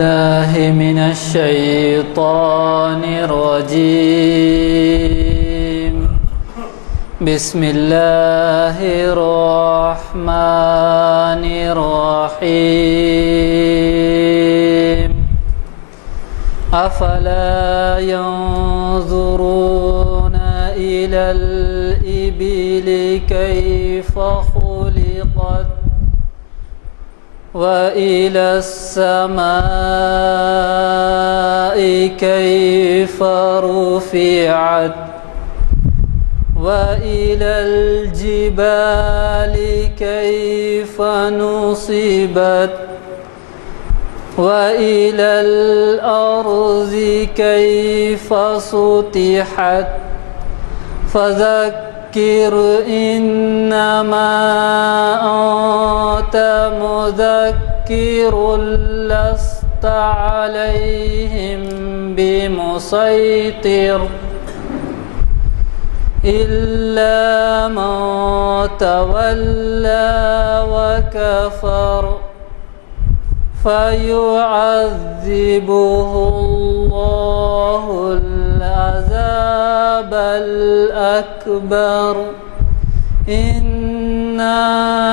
الله من الشيطان الرجيم. بسم الله الرحمن الرحيم. أفلا ينظرون إلى الإبل كيف خلقت وإلى السماء كيف رفعت وإلى الجبال كيف نصبت وإلى الأرض كيف سطحت فذكر إنما أنت مذكر لست عليهم بمسيطر إلا من تولى وكفر فيعذبه الله العذاب الأكبر إن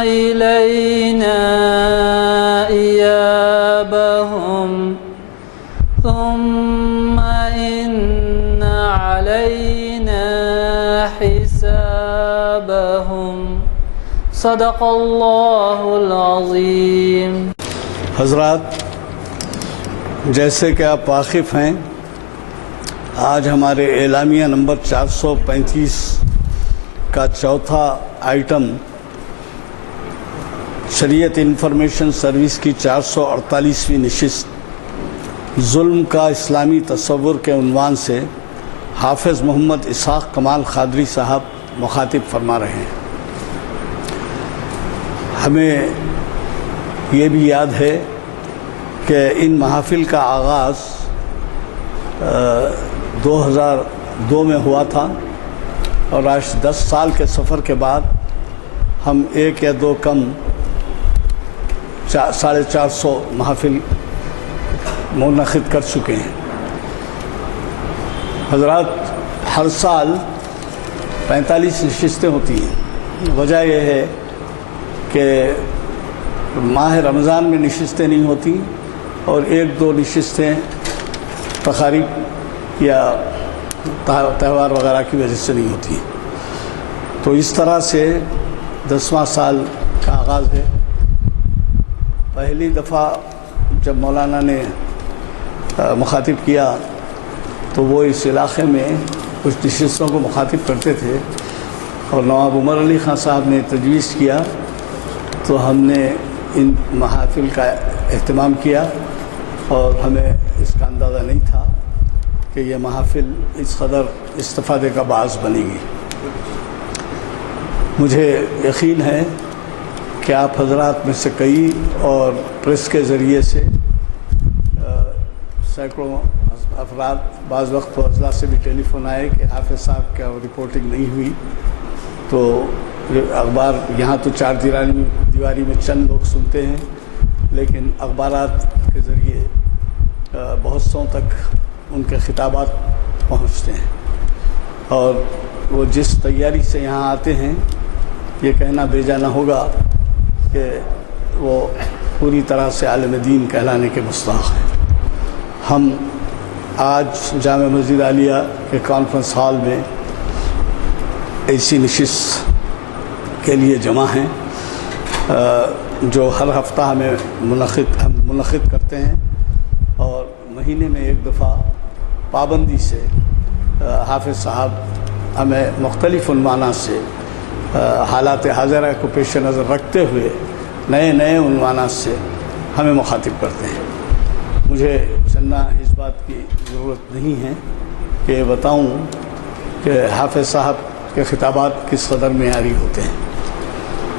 إلينا إيابهم ثم إن علينا حسابهم صدق الله العظيم. حضرات، جیسے کہ آپ واقف ہیں، آج ہمارے اعلامیہ نمبر 435 کا چوتھا آئٹم شریعت انفارمیشن سروس کی 448ویں نشست ظلم کا اسلامی تصور کے عنوان سے حافظ محمد اسحاق کمال قادری صاحب مخاطب فرما رہے ہیں. ہمیں یہ بھی یاد ہے کہ ان محافل کا آغاز 2002 میں ہوا تھا اور آج 10 سال کے سفر کے بعد ہم ایک یا دو کم 450 محافل منعقد کر چکے ہیں. حضرات، ہر سال 45 نشستیں ہوتی ہیں. وجہ یہ ہے کہ ماہ رمضان میں نشستیں نہیں ہوتی اور ایک دو نشستیں تقاریب یا تہوار وغیرہ کی وجہ سے نہیں ہوتی. تو اس طرح سے 10واں سال کا آغاز ہے. پہلی دفعہ جب مولانا نے مخاطب کیا تو وہ اس علاقے میں کچھ نشستوں کو مخاطب کرتے تھے اور نواب عمر علی خان صاحب نے تجویز کیا تو ہم نے ان محافل کا اہتمام کیا اور ہمیں اس کا اندازہ نہیں تھا کہ یہ محافل اس قدر استفادے کا باعث بنے گی. مجھے یقین ہے کہ آپ حضرات میں سے کئی اور پریس کے ذریعے سے سینکڑوں افراد بعض وقت تو اضلاع سے بھی ٹیلی فون آئے کہ حافظ صاحب کا رپورٹنگ نہیں ہوئی. تو اخبار یہاں تو چار دیواری میں چند لوگ سنتے ہیں، لیکن اخبارات کے ذریعے بہت سو تک ان کے خطابات پہنچتے ہیں اور وہ جس تیاری سے یہاں آتے ہیں یہ کہنا بیجا نہ ہوگا کہ وہ پوری طرح سے عالم دین کہلانے کے مستحق ہیں. ہم آج جامع مسجد عالیہ کے کانفرنس ہال میں ایسی نشست کے لیے جمع ہیں جو ہر ہفتہ ہم منعقد کرتے ہیں اور مہینے میں ایک دفعہ پابندی سے حافظ صاحب ہمیں مختلف عنوانات سے حالات حاضرہ کو پیش نظر رکھتے ہوئے نئے عنوانات سے ہمیں مخاطب کرتے ہیں. مجھے چندہ اس بات کی ضرورت نہیں ہے کہ بتاؤں کہ حافظ صاحب کے خطابات کس قدر معیاری ہوتے ہیں.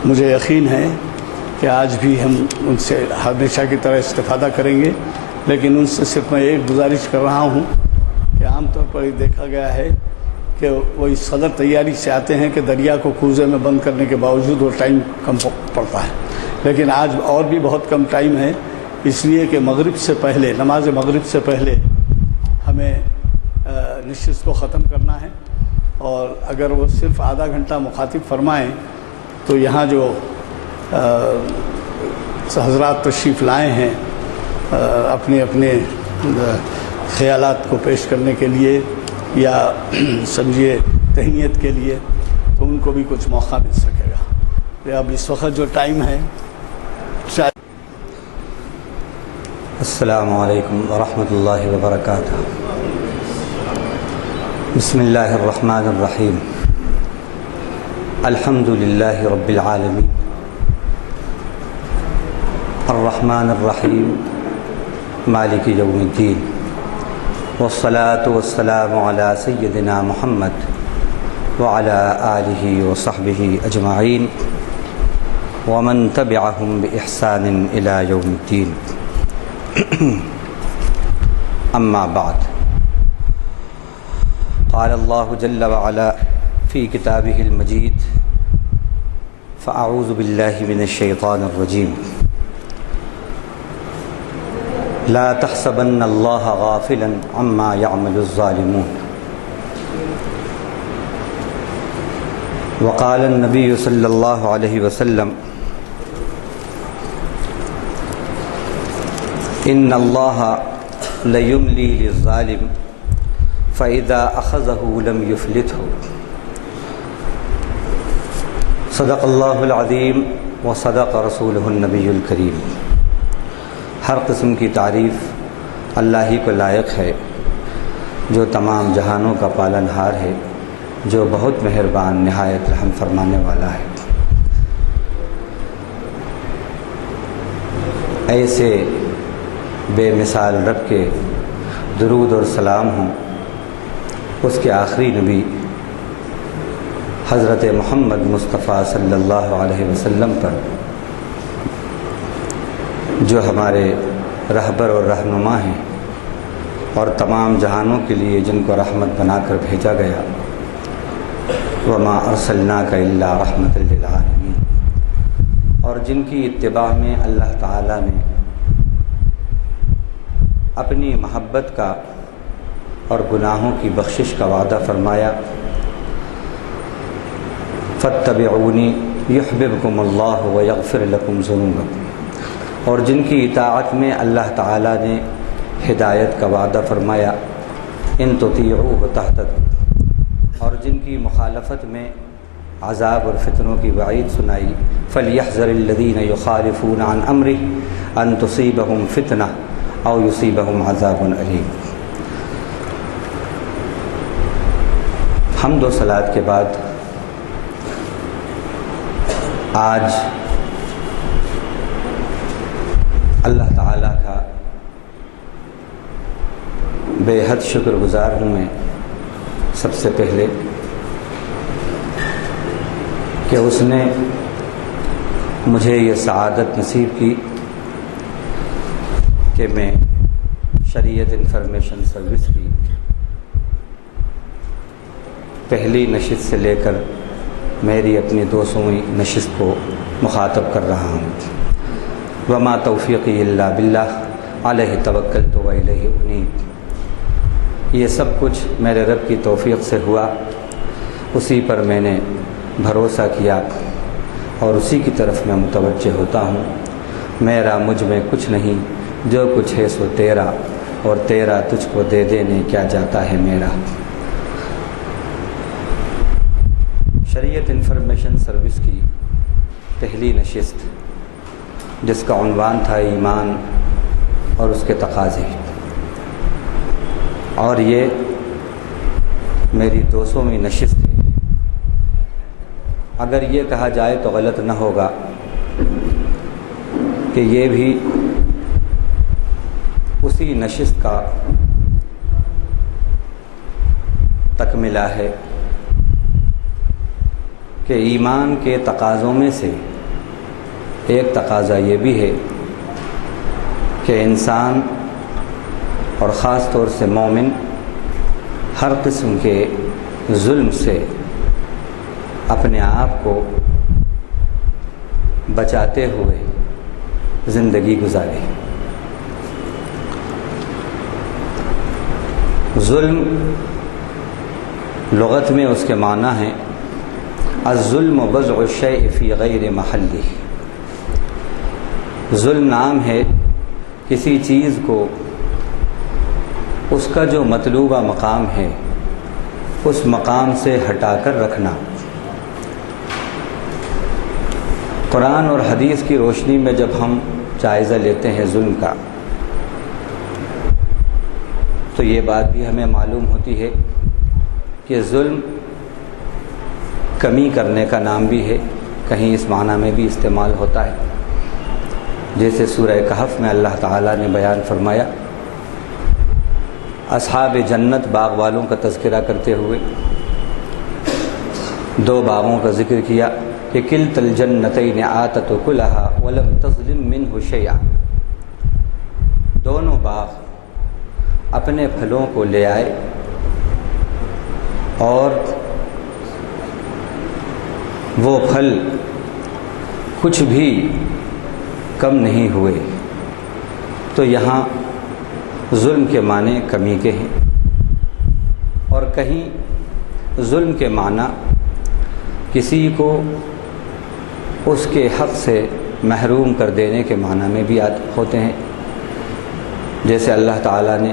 مجھے یقین ہے کہ آج بھی ہم ان سے ہمیشہ کی طرح استفادہ کریں گے، لیکن ان سے صرف میں ایک گزارش کر رہا ہوں کہ عام طور پر یہ دیکھا گیا ہے کہ وہ اس قدر تیاری سے آتے ہیں کہ دریا کو کوزے میں بند کرنے کے باوجود وہ ٹائم کم پڑتا ہے. لیکن آج اور بھی بہت کم ٹائم ہے، اس لیے کہ مغرب سے پہلے، نماز مغرب سے پہلے ہمیں نشست کو ختم کرنا ہے، اور اگر وہ صرف آدھا گھنٹہ مخاطب فرمائیں تو یہاں جو حضرات تشریف لائے ہیں اپنے اپنے خیالات کو پیش کرنے کے لیے یا سمجھیے تہنیت کے لیے، تو ان کو بھی کچھ موقع مل سکے گا۔ اب اس وقت جو ٹائم ہے السلام علیکم ورحمۃ اللہ وبرکاتہ۔ بسم اللہ الرحمن الرحیم، الحمد للہ رب العالمین، الرحمن الرحیم، مالک یوم الدین، والصلاة والسلام علی سیدنا محمد وعلی آلہ وصحبہ اجمعین ومن تبعہم بإحسان الی یوم الدین۔ اما بعد، قال اللہ جل وعلا فی کتابہ المجید، فاعوذ باللہ من الشیطان الرجیم، لا تحسبن اللہ غافلا عما يعمل الظالمون۔ وقال النبی صلی اللہ علیہ وسلم، ان اللہ لیملی للظالم فاذا اخذہ لم یفلتہ۔ صدق اللہ العظیم وصدق رسولہ النبی الکریم۔ ہر قسم کی تعریف اللہ ہی کو لائق ہے، جو تمام جہانوں کا پالن ہار ہے، جو بہت مہربان نہایت رحم فرمانے والا ہے۔ ایسے بے مثال رب کے درود اور سلام ہوں اس کے آخری نبی حضرت محمد مصطفیٰ صلی اللہ علیہ وسلم پر، جو ہمارے رہبر اور رہنما ہیں اور تمام جہانوں کے لیے جن کو رحمت بنا کر بھیجا گیا۔ وما ارسلناک الا رحمۃ للعالمین، اور جن کی اتباع میں اللہ تعالیٰ نے اپنی محبت کا اور گناہوں کی بخشش کا وعدہ فرمایا، فاتبعونی یحببکم اللہ ویغفر لکم ذنوبکم، اور جن کی اطاعت میں اللہ تعالیٰ نے ہدایت کا وعدہ فرمایا، ان تطیعوہ تہتدوا، اور جن کی مخالفت میں عذاب اور فتنوں کی وعید سنائی، فلیحذر الذین یخالفون عن امرہ ان تصیبہم فتنہ او یصیبہم عذاب علیم۔ حمد و صلاۃ کے بعد آج اللہ تعالیٰ کا بے حد شکر گزار ہوں میں سب سے پہلے کہ اس نے مجھے یہ سعادت نصیب کی کہ میں شریعت انفارمیشن سروس کی پہلی نشست سے لے کر میری اپنی 200ویں نشست کو مخاطب کر رہا ہوں۔ وما توفیقی الا باللہ علیہ توکلت و الیہ انیب۔ یہ سب کچھ میرے رب کی توفیق سے ہوا، اسی پر میں نے بھروسہ کیا اور اسی کی طرف میں متوجہ ہوتا ہوں۔ میرا مجھ میں کچھ نہیں، جو کچھ ہے سو تیرا، اور تیرا تجھ کو دے دینے کیا جاتا ہے میرا۔ شریعت انفارمیشن سروس کی پہلی نشست، جس کا عنوان تھا ایمان اور اس کے تقاضے، اور یہ میری 200ویں نشست ہے۔ اگر یہ کہا جائے تو غلط نہ ہوگا کہ یہ بھی اسی نشست کا تکملہ ہے کہ ایمان کے تقاضوں میں سے ایک تقاضا یہ بھی ہے کہ انسان اور خاص طور سے مومن ہر قسم کے ظلم سے اپنے آپ کو بچاتے ہوئے زندگی گزارے۔ ظلم لغت میں اس کے معنی ہیں الظلم وضع الشیء فی غیر محلہ. ظلم نام ہے کسی چیز کو اس کا جو مطلوبہ مقام ہے اس مقام سے ہٹا کر رکھنا. قرآن اور حدیث کی روشنی میں جب ہم جائزہ لیتے ہیں ظلم کا تو یہ بات بھی ہمیں معلوم ہوتی ہے کہ ظلم کمی کرنے کا نام بھی ہے، کہیں اس معنی میں بھی استعمال ہوتا ہے. جیسے سورہ کہف میں اللہ تعالیٰ نے بیان فرمایا اصحاب جنت باغ والوں کا تذکرہ کرتے ہوئے دو باغوں کا ذکر کیا کہ کلتا الجنتین آتت کلہا ولم تظلم منہ شیئا. دونوں باغ اپنے پھلوں کو لے آئے اور وہ پھل کچھ بھی کم نہیں ہوئے. تو یہاں ظلم کے معنی کمی کے ہیں، اور کہیں ظلم کے معنی کسی کو اس کے حق سے محروم کر دینے کے معنی میں بھی ہوتے ہیں. جیسے اللہ تعالیٰ نے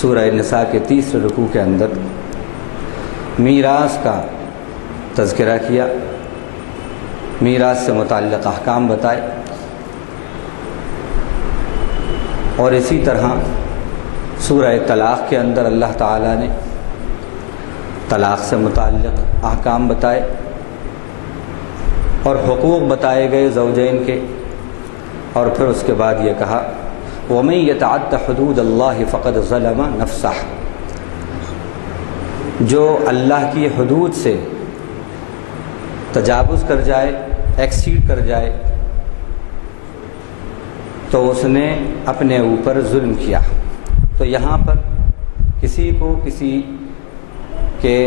سورہ نساء کے 30 رکوع کے اندر میراث کا تذکرہ کیا، میراث سے متعلق احکام بتائے، اور اسی طرح سورہ طلاق کے اندر اللہ تعالیٰ نے طلاق سے متعلق احکام بتائے اور حقوق بتائے گئے زوجین کے، اور پھر اس کے بعد یہ کہا وَمَن يَتَعَدَّ حُدُودَ اللَّهِ فَقَدْ ظَلَمَ نَفْسَهُ. جو اللہ کی حدود سے تجاوز کر جائے، ایکسیڈ کر جائے، تو اس نے اپنے اوپر ظلم کیا. تو یہاں پر کسی کو کسی کے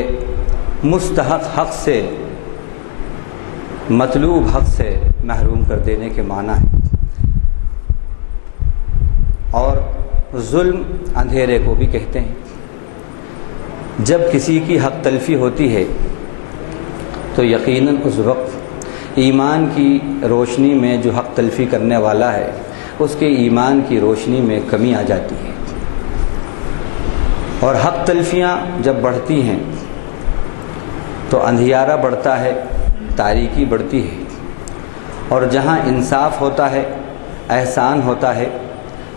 مستحق حق سے، مطلوب حق سے محروم کر دینے کے معنی ہے. اور ظلم اندھیرے کو بھی کہتے ہیں. جب کسی کی حق تلفی ہوتی ہے تو یقیناً اس وقت ایمان کی روشنی میں جو حق تلفی کرنے والا ہے اس کے ایمان کی روشنی میں کمی آ جاتی ہے، اور حق تلفیاں جب بڑھتی ہیں تو اندھیارہ بڑھتا ہے، تاریکی بڑھتی ہے، اور جہاں انصاف ہوتا ہے، احسان ہوتا ہے،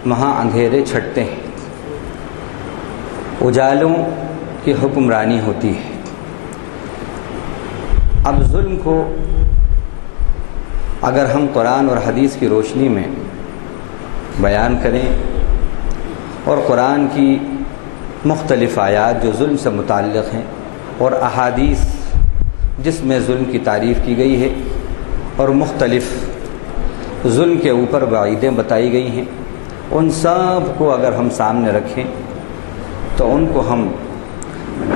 وہاں اندھیرے چھٹتے ہیں، اجالوں کی حکمرانی ہوتی ہے. اب ظلم کو اگر ہم قرآن اور حدیث کی روشنی میں بیان کریں اور قرآن کی مختلف آیات جو ظلم سے متعلق ہیں اور احادیث جس میں ظلم کی تعریف کی گئی ہے اور مختلف ظلم کے اوپر وعیدیں بتائی گئی ہیں، ان سب کو اگر ہم سامنے رکھیں تو ان کو ہم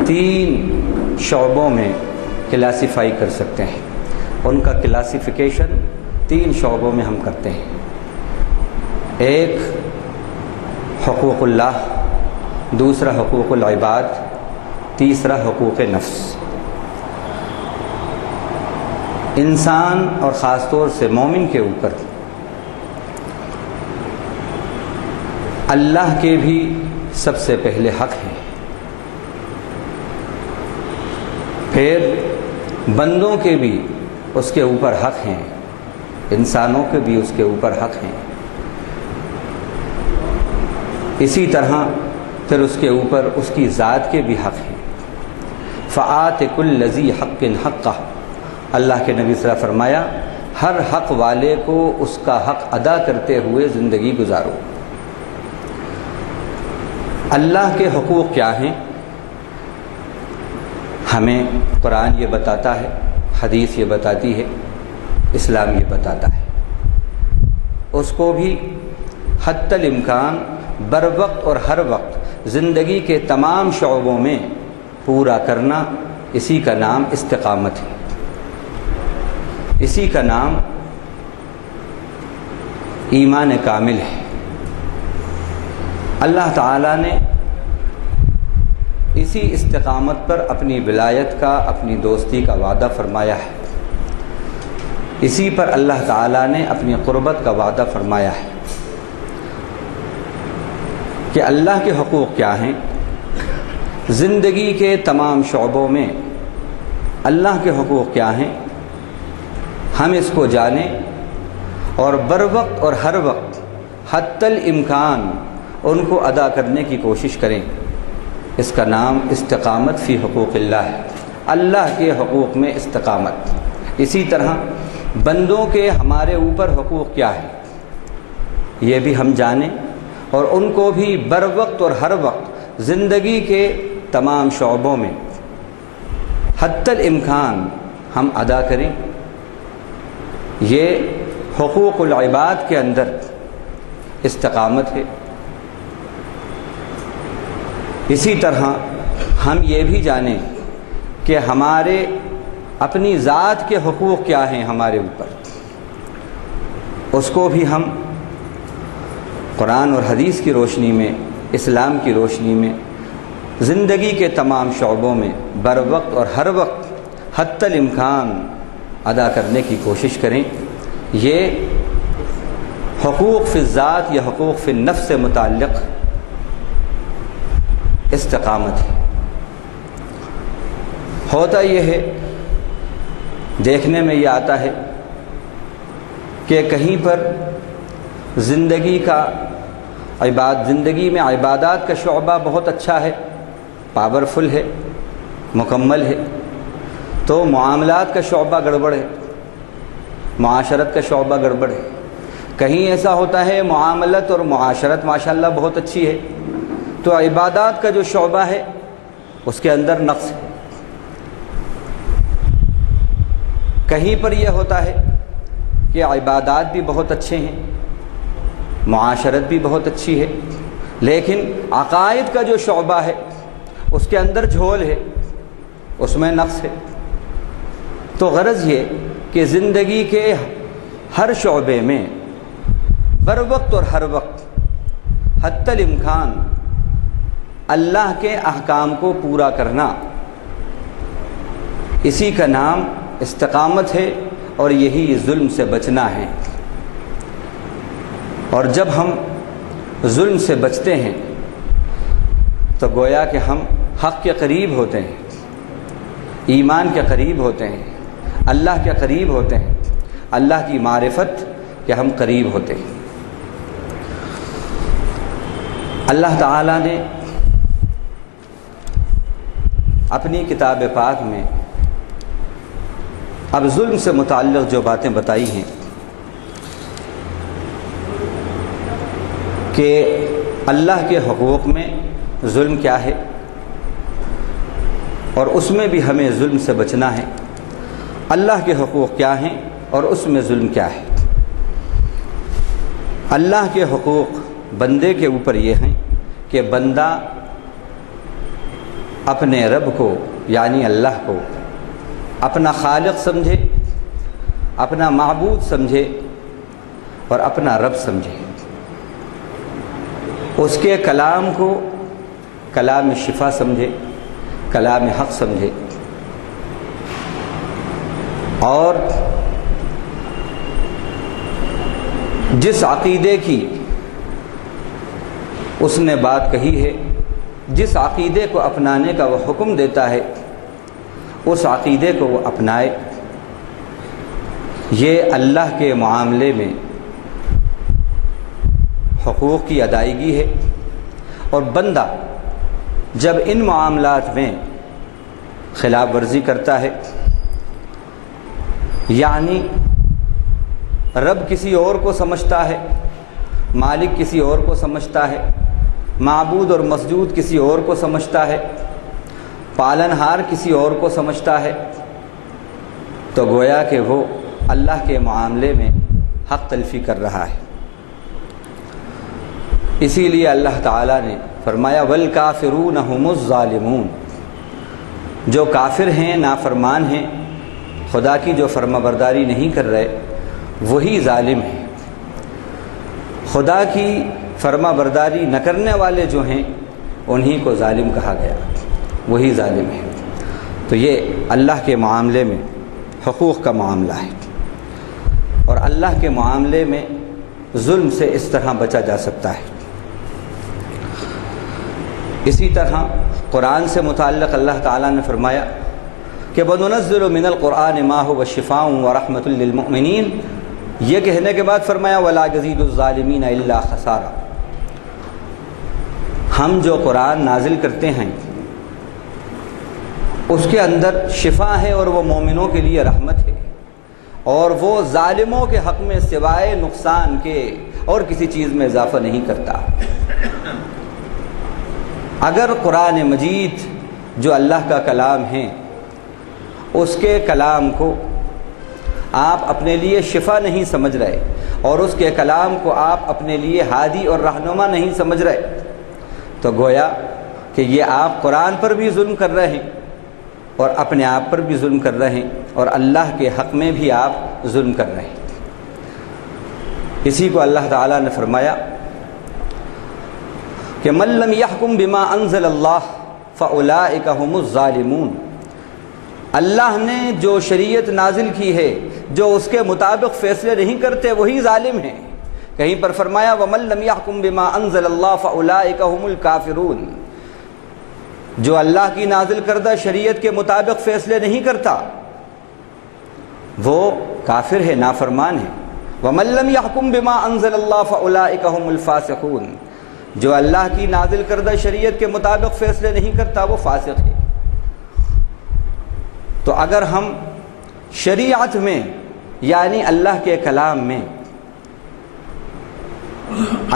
3 شعبوں میں کلاسیفائی کر سکتے ہیں. ان کا کلاسیفیکیشن 3 شعبوں میں ہم کرتے ہیں. ایک حقوق اللہ، دوسرا حقوق العباد، تیسرا حقوق نفس. انسان اور خاص طور سے مومن کے اوپر اللہ کے بھی سب سے پہلے حق ہیں، پھر بندوں کے بھی اس کے اوپر حق ہیں، انسانوں کے بھی اس کے اوپر حق ہیں. اسی طرح پھر اس کے اوپر اس کی ذات کے بھی حق ہیں. فآت کل ذی حق حقہ. اللہ کے نبی صلی اللہ علیہ وسلم فرمایا ہر حق والے کو اس کا حق ادا کرتے ہوئے زندگی گزارو. اللہ کے حقوق کیا ہیں؟ ہمیں قرآن یہ بتاتا ہے، حدیث یہ بتاتی ہے، اسلام یہ بتاتا ہے. اس کو بھی حتی الامکان بر وقت اور ہر وقت زندگی کے تمام شعبوں میں پورا کرنا، اسی کا نام استقامت ہے، اسی کا نام ایمان کامل ہے. اللہ تعالیٰ نے اسی استقامت پر اپنی ولایت کا، اپنی دوستی کا وعدہ فرمایا ہے، اسی پر اللہ تعالیٰ نے اپنی قربت کا وعدہ فرمایا ہے کہ اللہ کے حقوق کیا ہیں۔ زندگی کے تمام شعبوں میں اللہ کے حقوق کیا ہیں، ہم اس کو جانیں اور بر وقت اور ہر وقت حتی الامکان ان کو ادا کرنے کی کوشش کریں۔ اس کا نام استقامت فی حقوق اللہ ہے، اللہ کے حقوق میں استقامت۔ اسی طرح بندوں کے ہمارے اوپر حقوق کیا ہے یہ بھی ہم جانیں اور ان کو بھی بر وقت اور ہر وقت زندگی کے تمام شعبوں میں حتی الامکان ہم ادا کریں۔ یہ حقوق العباد کے اندر استقامت ہے۔ اسی طرح ہم یہ بھی جانیں کہ ہمارے اپنی ذات کے حقوق کیا ہیں ہمارے اوپر، اس کو بھی ہم قرآن اور حدیث کی روشنی میں، اسلام کی روشنی میں زندگی کے تمام شعبوں میں بر وقت اور ہر وقت حتی الامکان ادا کرنے کی کوشش کریں۔ یہ حقوق فی الذات یا حقوق فی النفس سے متعلق استقامت ہے۔ ہوتا یہ ہے، دیکھنے میں یہ آتا ہے کہ کہیں پر زندگی میں عبادات کا شعبہ بہت اچھا ہے، پاورفل ہے، مکمل ہے، تو معاملات کا شعبہ گڑبڑ ہے، معاشرت کا شعبہ گڑبڑ ہے۔ کہیں ایسا ہوتا ہے معاملت اور معاشرت ماشاءاللہ بہت اچھی ہے، تو عبادات کا جو شعبہ ہے اس کے اندر نقص ہے۔ کہیں پر یہ ہوتا ہے کہ عبادات بھی بہت اچھے ہیں، معاشرت بھی بہت اچھی ہے، لیکن عقائد کا جو شعبہ ہے اس کے اندر جھول ہے، اس میں نقص ہے۔ تو غرض یہ کہ زندگی کے ہر شعبے میں بر وقت اور ہر وقت حتی الامکان اللہ کے احکام کو پورا کرنا، اسی کا نام استقامت ہے اور یہی ظلم سے بچنا ہے۔ اور جب ہم ظلم سے بچتے ہیں تو گویا کہ ہم حق کے قریب ہوتے ہیں، ایمان کے قریب ہوتے ہیں، اللہ کے قریب ہوتے ہیں، اللہ کی معرفت کے ہم قریب ہوتے ہیں۔ اللہ تعالیٰ نے اپنی کتاب پاک میں اب ظلم سے متعلق جو باتیں بتائی ہیں کہ اللہ کے حقوق میں ظلم کیا ہے اور اس میں بھی ہمیں ظلم سے بچنا ہے، اللہ کے حقوق کیا ہیں اور اس میں ظلم کیا ہے۔ اللہ کے حقوق بندے کے اوپر یہ ہیں کہ بندہ اپنے رب کو یعنی اللہ کو اپنا خالق سمجھے، اپنا معبود سمجھے اور اپنا رب سمجھے، اس کے کلام کو کلام شفا سمجھے، کلام حق سمجھے، اور جس عقیدے کی اس نے بات کہی ہے، جس عقیدے کو اپنانے کا وہ حکم دیتا ہے، اس عقیدے کو وہ اپنائے۔ یہ اللہ کے معاملے میں حقوق کی ادائیگی ہے، اور بندہ جب ان معاملات میں خلاف ورزی کرتا ہے، یعنی رب کسی اور کو سمجھتا ہے، مالک کسی اور کو سمجھتا ہے، معبود اور مسجود کسی اور کو سمجھتا ہے، پالن ہار کسی اور کو سمجھتا ہے، تو گویا کہ وہ اللہ کے معاملے میں حق تلفی کر رہا ہے۔ اسی لیے اللہ تعالیٰ نے فرمایا وَالْكَافِرُونَ هُمُ الظَّالِمُونَ، جو کافر ہیں، نافرمان ہیں، خدا کی جو فرما برداری نہیں کر رہے، وہی ظالم ہیں۔ خدا کی فرما برداری نہ کرنے والے جو ہیں انہی کو ظالم کہا گیا۔ وہی ظالم ہے۔ تو یہ اللہ کے معاملے میں حقوق کا معاملہ ہے، اور اللہ کے معاملے میں ظلم سے اس طرح بچا جا سکتا ہے۔ اسی طرح قرآن سے متعلق اللہ تعالیٰ نے فرمایا کہ وَنُنَزِّلُ مِنَ الْقُرْآنِ مَا هُوَ شِفَاءٌ وَرَحْمَةٌ لِّلْمُؤْمِنِينَ، یہ کہنے کے بعد فرمایا وَلَا يَزِيدُ الظَّالِمِينَ إِلَّا خَسَارًا۔ ہم جو قرآن نازل کرتے ہیں اس کے اندر شفا ہے، اور وہ مومنوں کے لیے رحمت ہے، اور وہ ظالموں کے حق میں سوائے نقصان کے اور کسی چیز میں اضافہ نہیں کرتا۔ اگر قرآن مجید جو اللہ کا کلام ہے اس کے کلام کو آپ اپنے لیے شفا نہیں سمجھ رہے، اور اس کے کلام کو آپ اپنے لیے ہادی اور رہنما نہیں سمجھ رہے، تو گویا کہ یہ آپ قرآن پر بھی ظلم کر رہے ہیں اور اپنے آپ پر بھی ظلم کر رہے ہیں، اور اللہ کے حق میں بھی آپ ظلم کر رہے ہیں۔ اسی کو اللہ تعالیٰ نے فرمایا کہ مَن لَّمْ يَحْكُم بِمَا أَنزَلَ اللَّهُ فَأُولَٰئِكَ هُمُ الظَّالِمُونَ، اللہ نے جو شریعت نازل کی ہے جو اس کے مطابق فیصلے نہیں کرتے وہی ظالم ہیں۔ کہیں پر فرمایا وَمَن لَّمْ يَحْكُم بِمَا أَنزَلَ اللَّهُ فَأُولَٰئِكَ هُمُ الْكَافِرُونَ، جو اللہ کی نازل کردہ شریعت کے مطابق فیصلے نہیں کرتا وہ کافر ہے، نافرمان ہے۔ وَمَن لَّمْ يَحْكُم بِمَا أَنزَلَ اللَّهُ فَأُولَٰئِكَ هُمُ الْفَاسِقُونَ، جو اللہ کی نازل کردہ شریعت کے مطابق فیصلے نہیں کرتا وہ فاسق ہے۔ تو اگر ہم شریعت میں یعنی اللہ کے کلام میں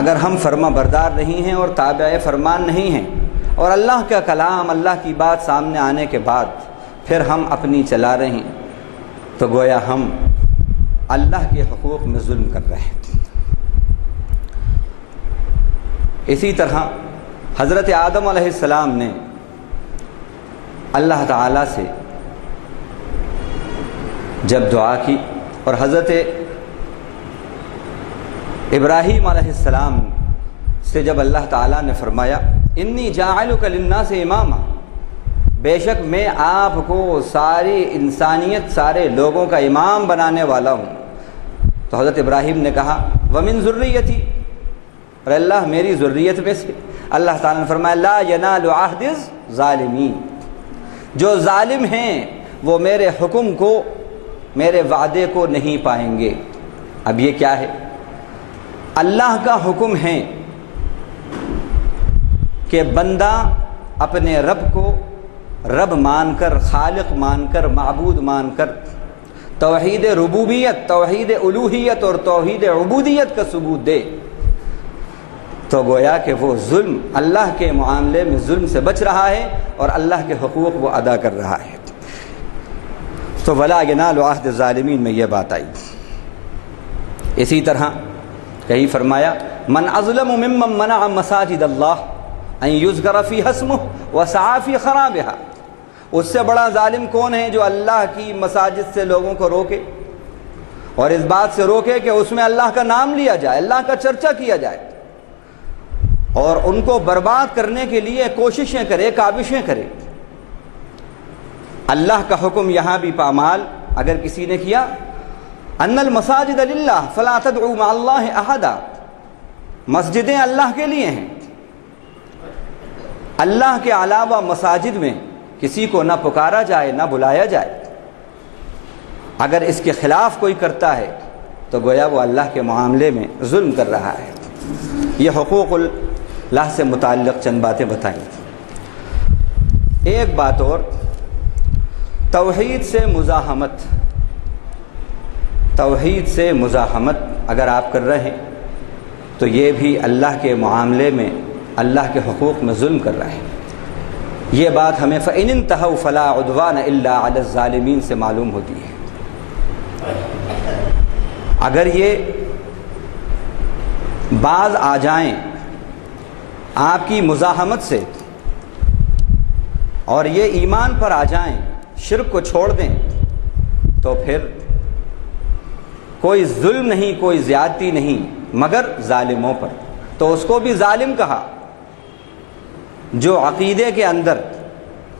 اگر ہم فرما بردار نہیں ہیں اور تابع فرمان نہیں ہیں، اور اللہ کا کلام اللہ کی بات سامنے آنے کے بعد پھر ہم اپنی چلا رہے ہیں، تو گویا ہم اللہ کے حقوق میں ظلم کر رہے ہیں۔ اسی طرح حضرت آدم علیہ السلام نے اللہ تعالیٰ سے جب دعا کی، اور حضرت ابراہیم علیہ السلام سے جب اللہ تعالیٰ نے فرمایا انی جاعلک للناس اماما، بے شک میں آپ کو ساری انسانیت سارے لوگوں کا امام بنانے والا ہوں، تو حضرت ابراہیم نے کہا ومن ذریتی، اور اللہ میری ذریت میں سے۔ اللہ تعالیٰ نے فرمایا لا ینال عہد الظالمین، جو ظالم ہیں وہ میرے حکم کو میرے وعدے کو نہیں پائیں گے۔ اب یہ کیا ہے؟ اللہ کا حکم ہے کہ بندہ اپنے رب کو رب مان کر، خالق مان کر، معبود مان کر توحید ربوبیت، توحید الوہیت اور توحید عبودیت کا ثبوت دے، تو گویا کہ وہ ظلم اللہ کے معاملے میں ظلم سے بچ رہا ہے اور اللہ کے حقوق وہ ادا کر رہا ہے۔ تو ولا ینال عہد الظالمین میں یہ بات آئی۔ اسی طرح کہیں فرمایا من اظلم ممن منع مساجد اللہ ان یذکر فیہا اسمہ وسعی فی خرابہا، اس سے بڑا ظالم کون ہے جو اللہ کی مساجد سے لوگوں کو روکے اور اس بات سے روکے کہ اس میں اللہ کا نام لیا جائے، اللہ کا چرچا کیا جائے، اور ان کو برباد کرنے کے لیے کوششیں کرے، کاوشیں کرے۔ اللہ کا حکم یہاں بھی پامال اگر کسی نے کیا ان المساجد للہ فلا تدعوا مع اللہ احدا، مسجدیں اللہ کے لیے ہیں، اللہ کے علاوہ مساجد میں کسی کو نہ پکارا جائے نہ بلایا جائے۔ اگر اس کے خلاف کوئی کرتا ہے تو گویا وہ اللہ کے معاملے میں ظلم کر رہا ہے۔ یہ حقوق اللہ سے متعلق چند باتیں بتائیں۔ ایک بات اور، توحید سے مزاحمت، توحید سے مزاحمت اگر آپ کر رہے ہیں تو یہ بھی اللہ کے معاملے میں اللہ کے حقوق میں ظلم کر رہے ہیں۔ یہ بات ہمیں فَإِنِ انْتَهَوْا فَلَا عُدْوَانَ إِلَّا عَلَى الظَّالِمِينَ سے معلوم ہوتی ہے۔ اگر یہ بعض آ جائیں آپ کی مزاحمت سے اور یہ ایمان پر آ جائیں، شرک کو چھوڑ دیں، تو پھر کوئی ظلم نہیں، کوئی زیادتی نہیں مگر ظالموں پر۔ تو اس کو بھی ظالم کہا جو عقیدے کے اندر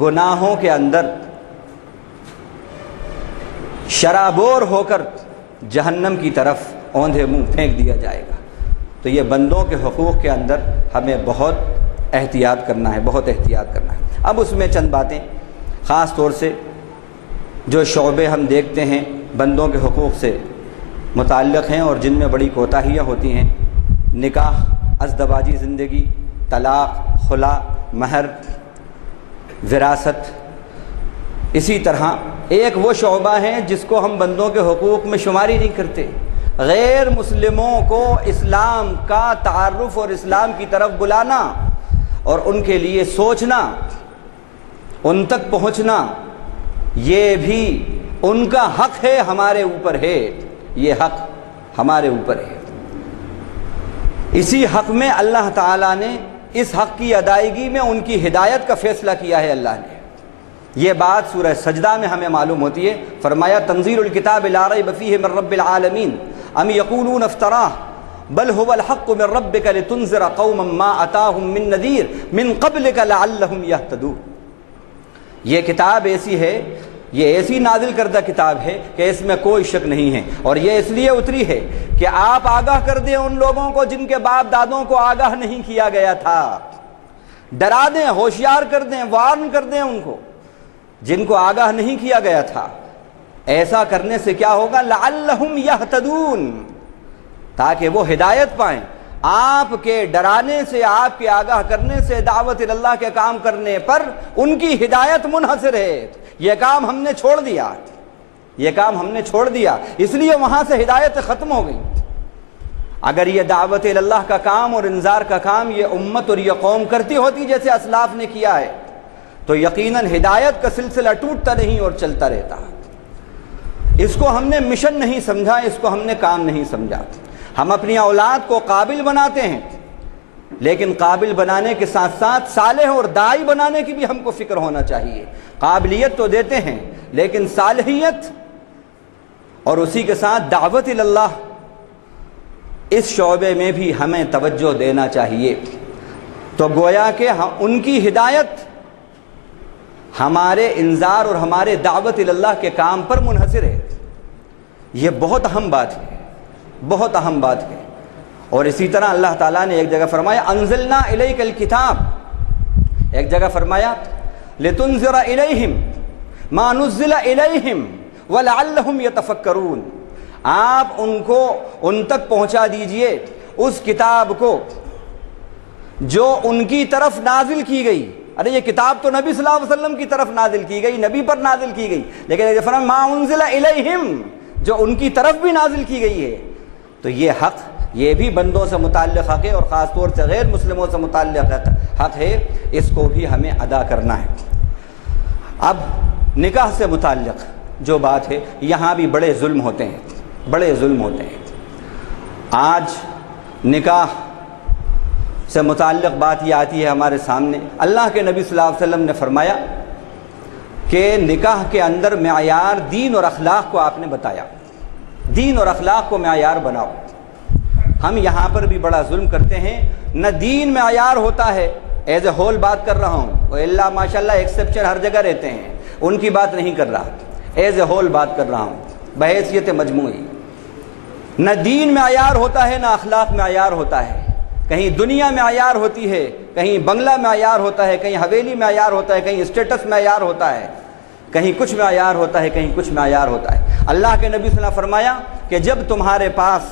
گناہوں کے اندر شرابور ہو کر جہنم کی طرف اوندھے منہ پھینک دیا جائے گا۔ تو یہ بندوں کے حقوق کے اندر ہمیں بہت احتیاط کرنا ہے، بہت احتیاط کرنا ہے۔ اب اس میں چند باتیں خاص طور سے جو شعبے ہم دیکھتے ہیں بندوں کے حقوق سے متعلق ہیں اور جن میں بڑی کوتاہیاں ہوتی ہیں: نکاح، ازدواجی زندگی، طلاق، خلا، مہر، وراثت۔ اسی طرح ایک وہ شعبہ ہے جس کو ہم بندوں کے حقوق میں شماری نہیں کرتے، غیر مسلموں کو اسلام کا تعارف اور اسلام کی طرف بلانا اور ان کے لیے سوچنا، ان تک پہنچنا، یہ بھی ان کا حق ہے، ہمارے اوپر ہے، یہ حق ہمارے اوپر ہے۔ اسی حق میں اللہ تعالیٰ نے اس حق کی ادائیگی میں ان کی ہدایت کا فیصلہ کیا ہے۔ اللہ نے یہ بات سورہ سجدہ میں ہمیں معلوم ہوتی ہے، فرمایا تنزیل الکتاب لا ریب فیہ من رب العالمین ام یقولون افتراہ بل هو الحق من ربک لتنذر قوما ما اتاہم من نذیر من قبلک لعلہم یہتدون۔ یہ کتاب ایسی ہے، یہ ایسی نازل کردہ کتاب ہے کہ اس میں کوئی شک نہیں ہے، اور یہ اس لیے اتری ہے کہ آپ آگاہ کر دیں ان لوگوں کو جن کے باپ دادوں کو آگاہ نہیں کیا گیا تھا، ڈرا دیں، ہوشیار کر دیں، وارن کر دیں ان کو جن کو آگاہ نہیں کیا گیا تھا۔ ایسا کرنے سے کیا ہوگا؟ لعلہم یہتدون، تاکہ وہ ہدایت پائیں۔ آپ کے ڈرانے سے، آپ کے آگاہ کرنے سے، دعوت اللہ کے کام کرنے پر ان کی ہدایت منحصر ہے۔ یہ کام ہم نے چھوڑ دیا، یہ کام ہم نے چھوڑ دیا، اس لیے وہاں سے ہدایت ختم ہو گئی۔ اگر یہ دعوت اللہ کا کام اور انذار کا کام یہ امت اور یہ قوم کرتی ہوتی جیسے اسلاف نے کیا ہے تو یقیناً ہدایت کا سلسلہ ٹوٹتا نہیں اور چلتا رہتا۔ اس کو ہم نے مشن نہیں سمجھا، اس کو ہم نے کام نہیں سمجھا۔ ہم اپنی اولاد کو قابل بناتے ہیں، لیکن قابل بنانے کے ساتھ ساتھ صالح اور داعی بنانے کی بھی ہم کو فکر ہونا چاہیے۔ قابلیت تو دیتے ہیں لیکن صالحیت اور اسی کے ساتھ دعوت اللہ، اس شعبے میں بھی ہمیں توجہ دینا چاہیے۔ تو گویا کہ ان کی ہدایت ہمارے انذار اور ہمارے دعوت اللہ کے کام پر منحصر ہے۔ یہ بہت اہم بات ہے، بہت اہم بات ہے۔ اور اسی طرح اللہ تعالیٰ نے ایک جگہ فرمایا انزلنا الیک الکتاب، ایک جگہ فرمایا لتنذر الیہم ما نزل الیہم ولعلہم یتفکرون، آپ ان تک پہنچا دیجئے اس کتاب کو جو ان کی طرف نازل کی گئی۔ ارے یہ کتاب تو نبی صلی اللہ علیہ وسلم کی طرف نازل کی گئی، نبی پر نازل کی گئی، لیکن فرمایا ما انزل الیہم، جو ان کی طرف بھی نازل کی گئی ہے۔ تو یہ حق، یہ بھی بندوں سے متعلق حق ہے اور خاص طور سے غیر مسلموں سے متعلق حق ہے، اس کو بھی ہمیں ادا کرنا ہے۔ اب نکاح سے متعلق جو بات ہے، یہاں بھی بڑے ظلم ہوتے ہیں، بڑے ظلم ہوتے ہیں۔ آج نکاح سے متعلق بات یہ آتی ہے ہمارے سامنے، اللہ کے نبی صلی اللہ علیہ وسلم نے فرمایا کہ نکاح کے اندر معیار دین اور اخلاق کو آپ نے بتایا، دین اور اخلاق کو معیار بناؤ۔ ہم یہاں پر بھی بڑا ظلم کرتے ہیں، نہ دین معیار ہوتا ہے، ایز اے ہول بات کر رہا ہوں، وہ اللہ ماشاءاللہ ایکسیپشن ہر جگہ رہتے ہیں، ان کی بات نہیں کر رہا، ایز اے ہول بات کر رہا ہوں بحیثیت مجموعی۔ نہ دین معیار ہوتا ہے، نہ اخلاق معیار ہوتا ہے۔ کہیں دنیا معیار ہوتی ہے، کہیں بنگلہ معیار ہوتا ہے، کہیں حویلی معیار ہوتا ہے، کہیں اسٹیٹس معیار ہوتا ہے، کہیں کچھ معیار ہوتا ہے، کہیں کچھ معیار ہوتا ہے۔ اللہ کے نبی صلی اللہ علیہ وسلم نے فرمایا کہ جب تمہارے پاس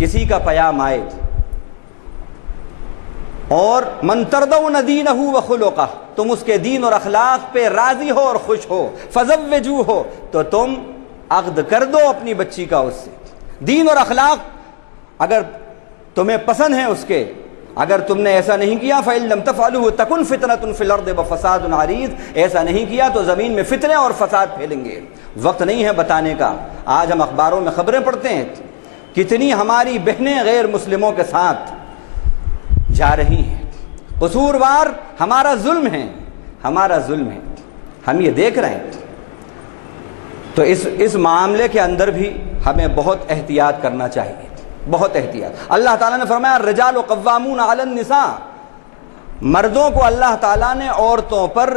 کسی کا پیام آئے اور من ترضون دینہ وخلقہ، تم اس کے دین اور اخلاق پہ راضی ہو اور خوش ہو، فزوجوہ، تو تم عقد کر دو اپنی بچی کا اس سے۔ دین اور اخلاق اگر تمہیں پسند ہے اس کے، اگر تم نے ایسا نہیں کیا فَإِن لَمْ تَفْعَلُوا تَكُنْ فِتْنَةٌ فِي الْأَرْضِ وَفَسَادٌ عَرِيضٌ، ایسا نہیں کیا تو زمین میں فتنے اور فساد پھیلیں گے۔ وقت نہیں ہے بتانے کا، آج ہم اخباروں میں خبریں پڑھتے ہیں کتنی ہماری بہنیں غیر مسلموں کے ساتھ جا رہی ہیں۔ قصوروار ہمارا ظلم ہے، ہمارا ظلم ہے، ہم یہ دیکھ رہے ہیں۔ تو اس معاملے کے اندر بھی ہمیں بہت احتیاط کرنا چاہیے، بہت احتیاط۔ اللہ تعالیٰ نے فرمایا الرجال قوامون علی النساء، مردوں کو اللہ تعالیٰ نے عورتوں پر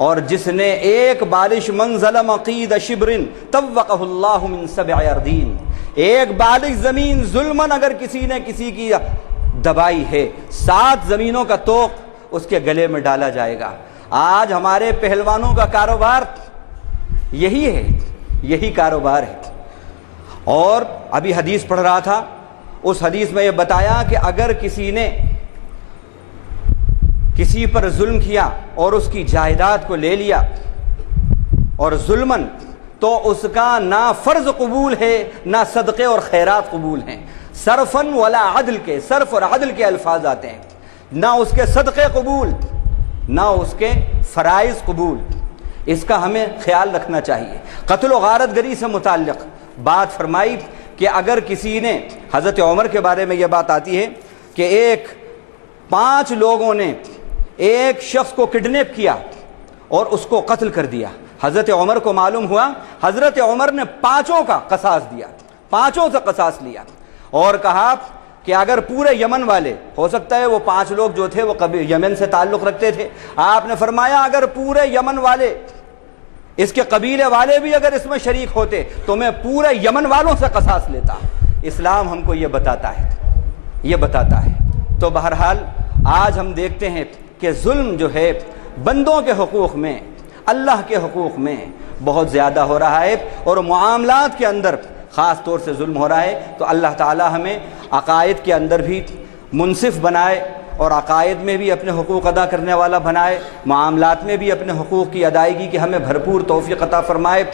اور جس نے ایک بالش من ظلم عقید شبرن طوقہ اللہ من 7 اردین، ایک بالش زمین ظلمن اگر کسی نے کسی کی دبائی ہے 7 زمینوں کا توق اس کے گلے میں ڈالا جائے گا۔ آج ہمارے پہلوانوں کا کاروبار یہی ہے، یہی کاروبار ہے۔ اور ابھی حدیث پڑھ رہا تھا، اس حدیث میں یہ بتایا کہ اگر کسی نے کسی پر ظلم کیا اور اس کی جائیداد کو لے لیا اور ظلمن، تو اس کا نہ فرض قبول ہے نہ صدقے اور خیرات قبول ہیں۔ صرفن ولا عدل کے، صرف اور عدل کے الفاظ آتے ہیں، نہ اس کے صدقے قبول نہ اس کے فرائض قبول۔ اس کا ہمیں خیال رکھنا چاہیے۔ قتل و غارت گری سے متعلق بات فرمائی کہ اگر کسی نے، حضرت عمر کے بارے میں یہ بات آتی ہے کہ 5 لوگوں نے ایک شخص کو کڈنیپ کیا اور اس کو قتل کر دیا۔ حضرت عمر کو معلوم ہوا، حضرت عمر نے 5 کا قصاص دیا، 5 سے قصاص لیا اور کہا کہ اگر پورے یمن والے، ہو سکتا ہے وہ 5 لوگ جو تھے وہ کبھی یمن سے تعلق رکھتے تھے، آپ نے فرمایا اگر پورے یمن والے، اس کے قبیلے والے بھی اگر اس میں شریک ہوتے تو میں پورے یمن والوں سے قصاص لیتا۔ اسلام ہم کو یہ بتاتا ہے۔ تو بہرحال آج ہم دیکھتے ہیں کہ ظلم جو ہے بندوں کے حقوق میں، اللہ کے حقوق میں بہت زیادہ ہو رہا ہے، اور معاملات کے اندر خاص طور سے ظلم ہو رہا ہے۔ تو اللہ تعالی ہمیں عقائد کے اندر بھی منصف بنائے اور عقائد میں بھی اپنے حقوق ادا کرنے والا بنائے، معاملات میں بھی اپنے حقوق کی ادائیگی کی ہمیں بھرپور توفیق عطا فرمائے،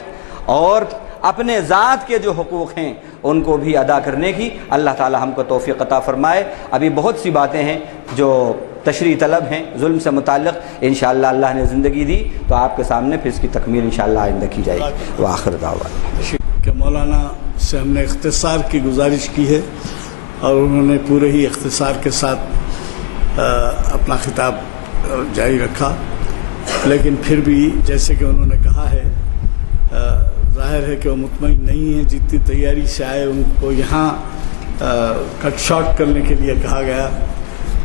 اور اپنے ذات کے جو حقوق ہیں ان کو بھی ادا کرنے کی اللہ تعالی ہم کو توفیق عطا فرمائے۔ ابھی بہت سی باتیں ہیں جو تشریح طلب ہیں ظلم سے متعلق، انشاءاللہ اللہ نے زندگی دی تو آپ کے سامنے پھر اس کی تکمیل انشاءاللہ آئندہ کی جائے گی۔ وآخر دعوانا کہ مولانا سے ہم نے اختصار کی گزارش کی ہے اور انہوں نے پورے ہی اختصار کے ساتھ اپنا خطاب جاری رکھا، لیکن پھر بھی جیسے کہ انہوں نے کہا ہے، ظاہر ہے کہ وہ مطمئن نہیں ہیں، جتنی تیاری سے آئے ان کو یہاں کٹ شارٹ کرنے کے لیے کہا گیا۔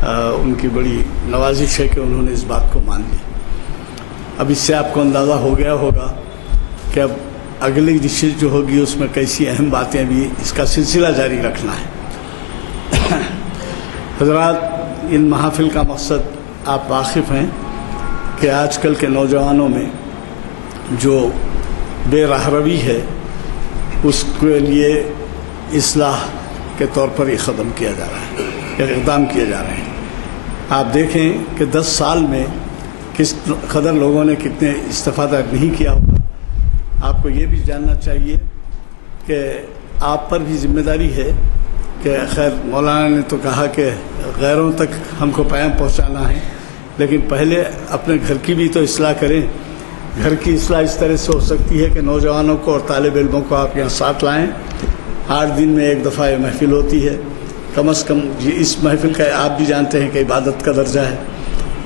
ان کی بڑی نوازش ہے کہ انہوں نے اس بات کو مان لیا۔ اب اس سے آپ کو اندازہ ہو گیا ہوگا کہ اب اگلی نشست جو ہوگی اس میں کیسی اہم باتیں بھی اس کا سلسلہ جاری رکھنا ہے۔ حضرات، ان محافل کا مقصد آپ واقف ہیں کہ آج کل کے نوجوانوں میں جو بے راہروی ہے اس کے لیے اصلاح کے طور پر یہ ختم کیا جا رہا ہے، اقدام کیے جا رہے ہیں۔ آپ دیکھیں کہ 10 سال میں کس قدر لوگوں نے کتنے استفادہ نہیں کیا ہوگا۔ آپ کو یہ بھی جاننا چاہیے کہ آپ پر بھی ذمہ داری ہے کہ خیر مولانا نے تو کہا کہ غیروں تک ہم کو پیام پہنچانا ہے، لیکن پہلے اپنے گھر کی بھی تو اصلاح کریں۔ گھر کی اصلاح اس طرح سے ہو سکتی ہے کہ نوجوانوں کو اور طالب علموں کو آپ یہاں ساتھ لائیں۔ 8 دن میں ایک دفعہ یہ محفل ہوتی ہے، کم از کم اس محفل کا آپ بھی جانتے ہیں کہ عبادت کا درجہ ہے،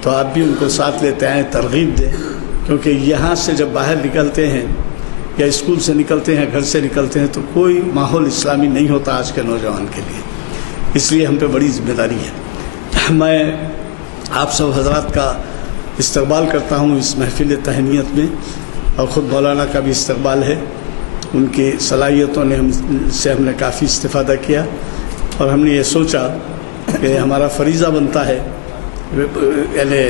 تو آپ بھی ان کو ساتھ لیتے آئیں، ترغیب دیں، کیونکہ یہاں سے جب باہر نکلتے ہیں یا اسکول سے نکلتے ہیں، گھر سے نکلتے ہیں، تو کوئی ماحول اسلامی نہیں ہوتا آج کے نوجوان کے لیے۔ اس لیے ہم پہ بڑی ذمہ داری ہے۔ میں آپ سب حضرات کا استقبال کرتا ہوں اس محفل تہنیت میں، اور خود مولانا کا بھی استقبال ہے۔ ان کی صلاحیتوں نے ہم نے کافی استفادہ کیا، اور ہم نے یہ سوچا کہ ہمارا فریضہ بنتا ہے، یعنی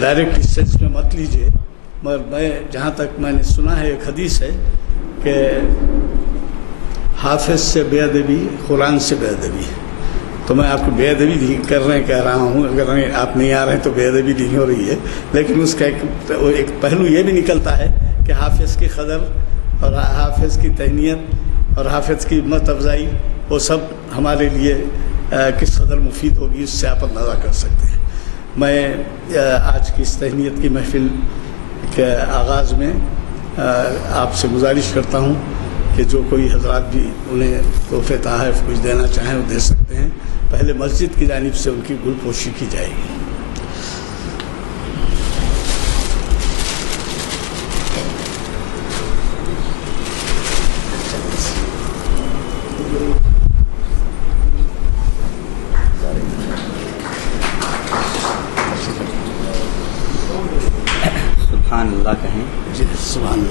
ڈائریکٹ اس سینس میں مت لیجیے، مگر میں جہاں تک میں نے سنا ہے ایک حدیث ہے کہ حافظ سے بے ادبی قرآن سے بے ادبی، تو میں آپ کو بے ادبی نہیں کہہ رہا ہوں، اگر آپ نہیں آ رہے ہیں تو بے ادبی نہیں ہو رہی ہے، لیکن اس کا ایک پہلو یہ بھی نکلتا ہے کہ حافظ کی قدر اور حافظ کی تہنیت اور حافظ کی ہمت افزائی وہ سب ہمارے لیے کس قدر مفید ہوگی، اس سے آپ اندازہ کر سکتے ہیں۔ میں آج کی اس تہنیت کی محفل کے آغاز میں آپ سے گزارش کرتا ہوں کہ جو کوئی حضرات بھی انہیں تحفے تحائف کچھ دینا چاہیں وہ دے سکتے ہیں۔ پہلے مسجد کی جانب سے ان کی گل پوشی کی جائے گی۔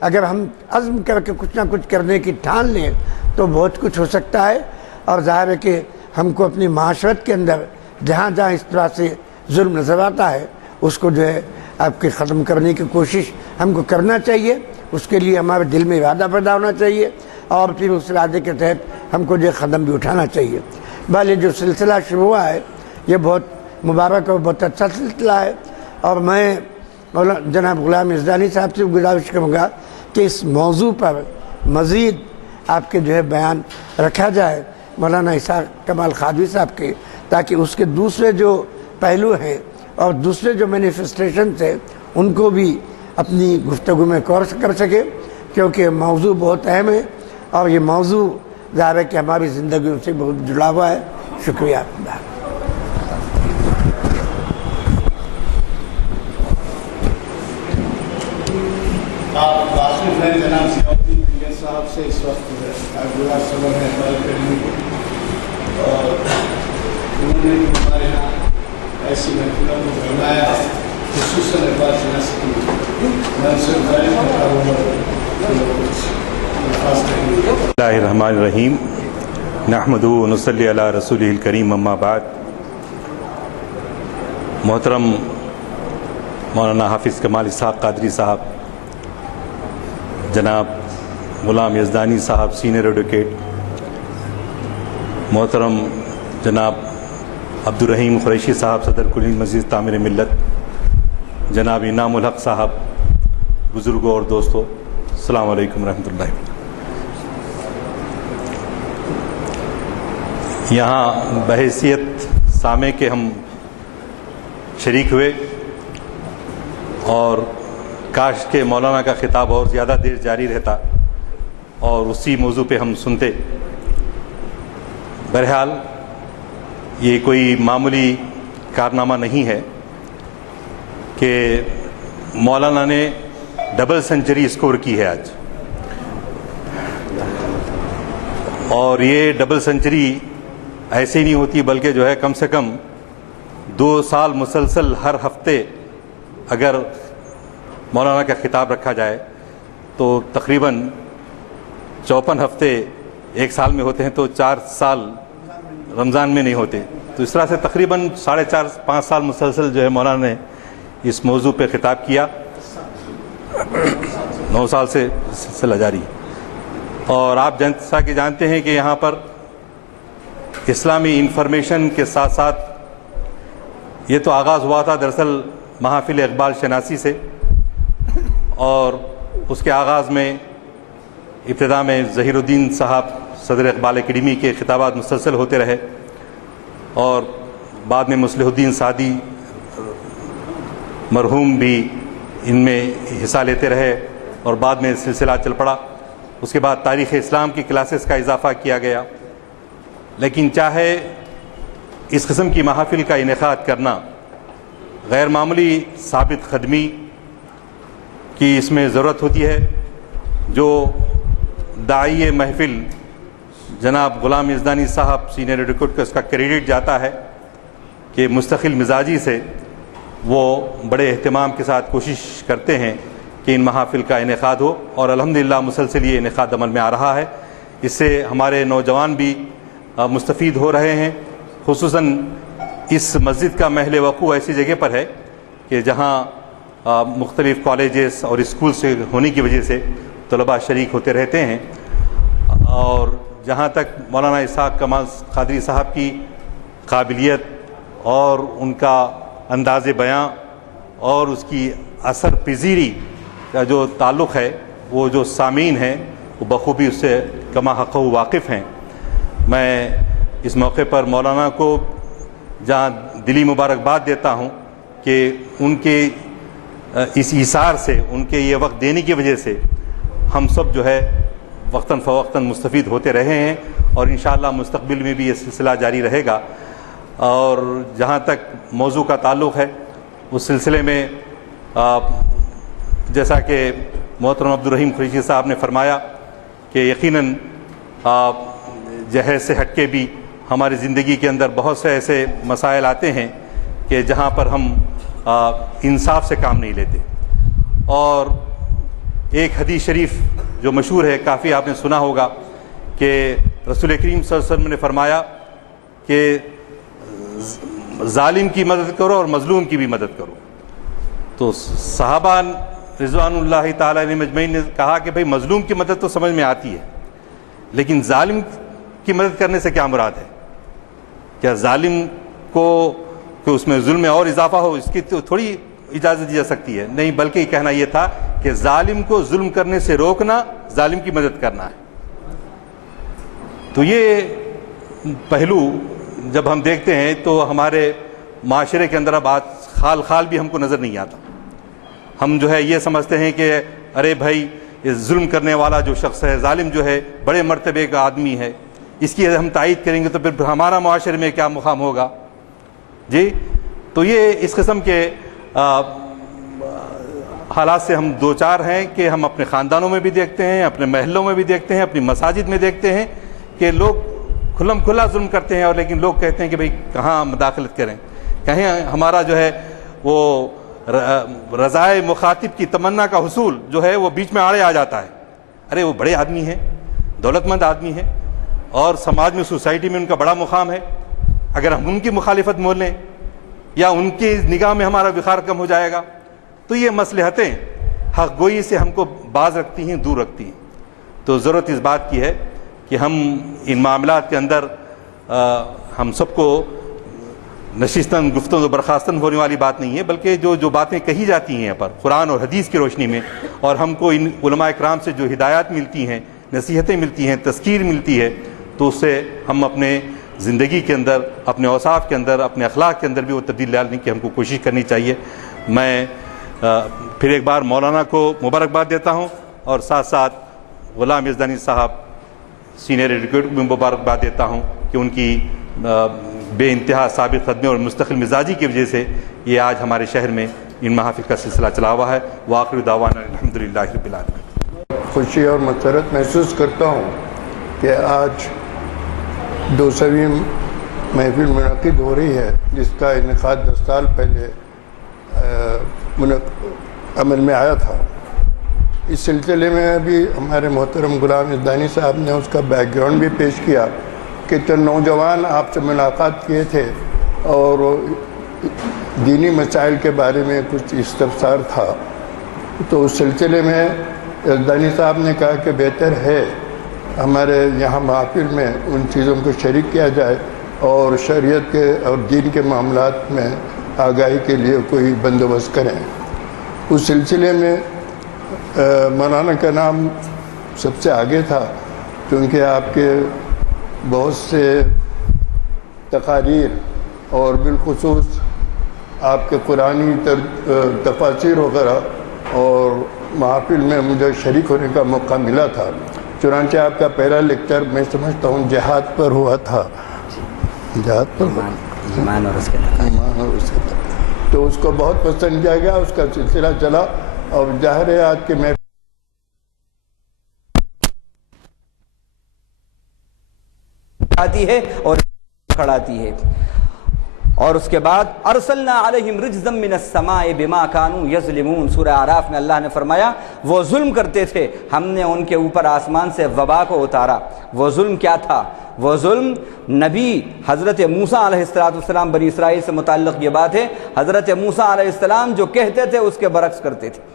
اگر ہم عزم کر کے کچھ نہ کچھ کرنے کی ٹھان لیں تو بہت کچھ ہو سکتا ہے. اور ظاہر ہے کہ ہم کو اپنی معاشرت کے اندر جہاں جہاں اس طرح سے ظلم نظر آتا ہے اس کو جو ہے آپ کے ختم کرنے کی کوشش ہم کو کرنا چاہیے. اس کے لیے ہمارے دل میں ارادہ پیدا ہونا چاہیے اور پھر اس ارادے کے تحت ہم کو جو قدم بھی اٹھانا چاہیے. بھائی یہ جو سلسلہ شروع ہوا ہے یہ بہت مبارک اور بہت اچھا سلسلہ ہے. اور میں جناب غلام یزدانی صاحب سے گزارش کروں گا کہ اس موضوع پر مزید آپ کے جو ہے بیان رکھا جائے مولانا اسحاق کمال قادری صاحب کے، تاکہ اس کے دوسرے جو پہلو ہیں اور دوسرے جو مینیفیسٹیشنز ہیں ان کو بھی اپنی گفتگو میں کر سکے، کیونکہ موضوع بہت اہم ہے اور یہ موضوع ظاہر ہے کہ ہماری زندگیوں سے بہت جڑا ہوا ہے. شکریہ. آپ واقف ہیں جناب ضیاء الدین طیب صاحب سے اس وقت عبداللہ صبر ہے بات کرنے کو، اور انہوں نے ہمارے یہاں ایسی محفلوں کو بنایا خصوصاً اقبال شناسی کی منصب غالب کرتا ہوا. بسم اللہ الرحمن الرحیم. نحمدہ و نصلی علی رسولہ الکریم. اما بعد. محترم مولانا حافظ کمال اسحاق قادری صاحب، جناب غلام یزدانی صاحب سینئر ایڈوکیٹ، محترم جناب عبدالرحیم قریشی صاحب صدر کلین مسجد تعمیر ملت، جناب انعام الحق صاحب، بزرگوں اور دوستوں، السلام علیکم ورحمۃ اللہ. یہاں بحیثیت سامع کے ہم شریک ہوئے اور کاش کہ مولانا کا خطاب اور زیادہ دیر جاری رہتا اور اسی موضوع پہ ہم سنتے. بہرحال یہ کوئی معمولی کارنامہ نہیں ہے کہ مولانا نے ڈبل سنچری اسکور کی ہے آج، اور یہ ڈبل سنچری ایسے ہی نہیں ہوتی بلکہ جو ہے کم سے کم 2 سال مسلسل ہر ہفتے اگر مولانا کا خطاب رکھا جائے تو تقریباً 54 ہفتے ایک سال میں ہوتے ہیں، تو 4 سال رمضان میں نہیں ہوتے. تو اس طرح سے تقریباً 4.5-5 سال مسلسل جو ہے مولانا نے اس موضوع پہ خطاب کیا. 9 سال سے سلسلہ جاری. اور آپ جیسا کہ جانتے ہیں کہ یہاں پر اسلامی انفارمیشن کے ساتھ ساتھ یہ تو آغاز ہوا تھا دراصل محافل اقبال شناسی سے، اور اس کے آغاز میں ابتدا میں ظہیر الدین صاحب صدر اقبال اکیڈمی کے خطابات مسلسل ہوتے رہے، اور بعد میں مصلح الدین سعدی مرحوم بھی ان میں حصہ لیتے رہے، اور بعد میں سلسلہ چل پڑا. اس کے بعد تاریخ اسلام کی کلاسز کا اضافہ کیا گیا. لیکن چاہے اس قسم کی محافل کا انعقاد کرنا غیر معمولی ثابت قدمی کی اس میں ضرورت ہوتی ہے. جو داعی محفل جناب غلام یزدانی صاحب سینئر ایڈوکیٹ کو اس کا کریڈٹ جاتا ہے کہ مستقل مزاجی سے وہ بڑے اہتمام کے ساتھ کوشش کرتے ہیں کہ ان محافل کا انعقاد ہو، اور الحمدللہ مسلسل یہ انعقاد عمل میں آ رہا ہے. اس سے ہمارے نوجوان بھی مستفید ہو رہے ہیں. خصوصاً اس مسجد کا محل وقوع ایسی جگہ پر ہے کہ جہاں مختلف کالجز اور اسکول سے ہونے کی وجہ سے طلباء شریک ہوتے رہتے ہیں. اور جہاں تک مولانا اسحاق کمال قادری صاحب کی قابلیت اور ان کا انداز بیاں اور اس کی اثر پذیری کا جو تعلق ہے، وہ جو سامعین ہیں وہ بخوبی اس سے کما حق واقف ہیں. میں اس موقع پر مولانا کو جہاں دلی مبارکباد دیتا ہوں کہ ان کے اس ایثار سے، ان کے یہ وقت دینے کی وجہ سے ہم سب جو ہے وقتاً فوقتاً مستفید ہوتے رہے ہیں، اور انشاءاللہ مستقبل میں بھی یہ سلسلہ جاری رہے گا. اور جہاں تک موضوع کا تعلق ہے اس سلسلے میں جیسا کہ محترم عبدالرحیم قریشی صاحب نے فرمایا کہ یقیناً جہیز سے ہٹ کے بھی ہماری زندگی کے اندر بہت سے ایسے مسائل آتے ہیں کہ جہاں پر ہم انصاف سے کام نہیں لیتے. اور ایک حدیث شریف جو مشہور ہے، کافی آپ نے سنا ہوگا، کہ رسول کریم صلی اللہ علیہ وسلم نے فرمایا کہ ظالم کی مدد کرو اور مظلوم کی بھی مدد کرو. تو صحابہ رضوان اللہ تعالیٰ علیہم اجمعین نے کہا کہ بھئی مظلوم کی مدد تو سمجھ میں آتی ہے، لیکن ظالم کی مدد کرنے سے کیا مراد ہے؟ کیا ظالم کو کہ اس میں ظلم میں اور اضافہ ہو، اس کی تو تھوڑی اجازت دی جا سکتی ہے؟ نہیں، بلکہ کہنا یہ تھا کہ ظالم کو ظلم کرنے سے روکنا ظالم کی مدد کرنا ہے. تو یہ پہلو جب ہم دیکھتے ہیں تو ہمارے معاشرے کے اندر اب آج خال خال بھی ہم کو نظر نہیں آتا. ہم جو ہے یہ سمجھتے ہیں کہ ارے بھائی یہ ظلم کرنے والا جو شخص ہے، ظالم جو ہے، بڑے مرتبے کا آدمی ہے، اس کی ہم تائید کریں گے تو پھر ہمارا معاشرے میں کیا مقام ہوگا. جی، تو یہ اس قسم کے حالات سے ہم دو چار ہیں کہ ہم اپنے خاندانوں میں بھی دیکھتے ہیں، اپنے محلوں میں بھی دیکھتے ہیں، اپنی مساجد میں دیکھتے ہیں کہ لوگ کھلم کھلا ظلم کرتے ہیں، اور لیکن لوگ کہتے ہیں کہ بھئی کہاں مداخلت کریں، کہیں ہمارا جو ہے وہ رضائے مخاطب کی تمنا کا حصول جو ہے وہ بیچ میں آڑے آ جاتا ہے. ارے وہ بڑے آدمی ہیں، دولت مند آدمی ہیں، اور سماج میں، سوسائٹی میں ان کا بڑا مقام ہے. اگر ہم ان کی مخالفت مول لیں یا ان کی نگاہ میں ہمارا وقار کم ہو جائے گا، تو یہ مصلحتیں حق گوئی سے ہم کو باز رکھتی ہیں، دور رکھتی ہیں. تو ضرورت اس بات کی ہے کہ ہم ان معاملات کے اندر ہم سب کو نشستن گفتگو برخاستن ہونے والی بات نہیں ہے، بلکہ جو باتیں کہی جاتی ہیں یہاں پر قرآن اور حدیث کی روشنی میں، اور ہم کو ان علماء اکرام سے جو ہدایات ملتی ہیں، نصیحتیں ملتی ہیں، تذکیر ملتی ہے، تو اس سے ہم اپنے زندگی کے اندر، اپنے اوصاف کے اندر، اپنے اخلاق کے اندر بھی وہ تبدیلی لانے کی ہم کو کوشش کرنی چاہیے. میں پھر ایک بار مولانا کو مبارکباد دیتا ہوں، اور ساتھ ساتھ غلام یزدانی صاحب سینئر ایڈوکیٹ کو بھی مبارکباد دیتا ہوں کہ ان کی بے انتہا سابق خدمے اور مستقل مزاجی کی وجہ سے یہ آج ہمارے شہر میں ان محافل کا سلسلہ چلا ہوا ہے. وآخر دعوانا الحمدللہ رب العالمین. خوشی اور مسرت محسوس کرتا ہوں کہ آج 200ویں محفل منعقد ہو رہی ہے، جس کا انعقاد 10 سال پہلے عمل میں آیا تھا. اس سلسلے میں ابھی ہمارے محترم غلام یزدانی صاحب نے اس کا بیک گراؤنڈ بھی پیش کیا کہ چند نوجوان آپ سے ملاقات کیے تھے اور دینی مسائل کے بارے میں کچھ استفسار تھا. تو اس سلسلے میں یزدانی صاحب نے کہا کہ بہتر ہے ہمارے یہاں محافل میں ان چیزوں کو شریک کیا جائے اور شریعت کے اور دین کے معاملات میں آگاہی کے لیے کوئی بندوبست کریں. اس سلسلے میں مولانا کا نام سب سے آگے تھا، کیونکہ آپ کے بہت سے تقاریر اور بالخصوص آپ کے قرآنی تفاسیر وغیرہ اور محافل میں مجھے شریک ہونے کا موقع ملا تھا. چنانچہ آپ کا پہلا لیکچر میں سمجھتا ہوں جہاد پر ہوا تھا. جہاد پر ایمان اور اس کے تو اس کو بہت پسند کیا گیا، اس کا سلسلہ چلا، اور ظاہر ہے آج کے میں آتی ہے اور کھڑاتی ہے. اور اس کے بعد ارسلنا علیہم رجزا من السماء بما كانوا یظلمون. سورہ اعراف میں اللہ نے فرمایا وہ ظلم کرتے تھے، ہم نے ان کے اوپر آسمان سے وبا کو اتارا. وہ ظلم کیا تھا؟ وہ ظلم نبی حضرت موسیٰ علیہ السلام، بنی اسرائیل سے متعلق یہ بات ہے، حضرت موسیٰ علیہ السلام جو کہتے تھے اس کے برعکس کرتے تھے،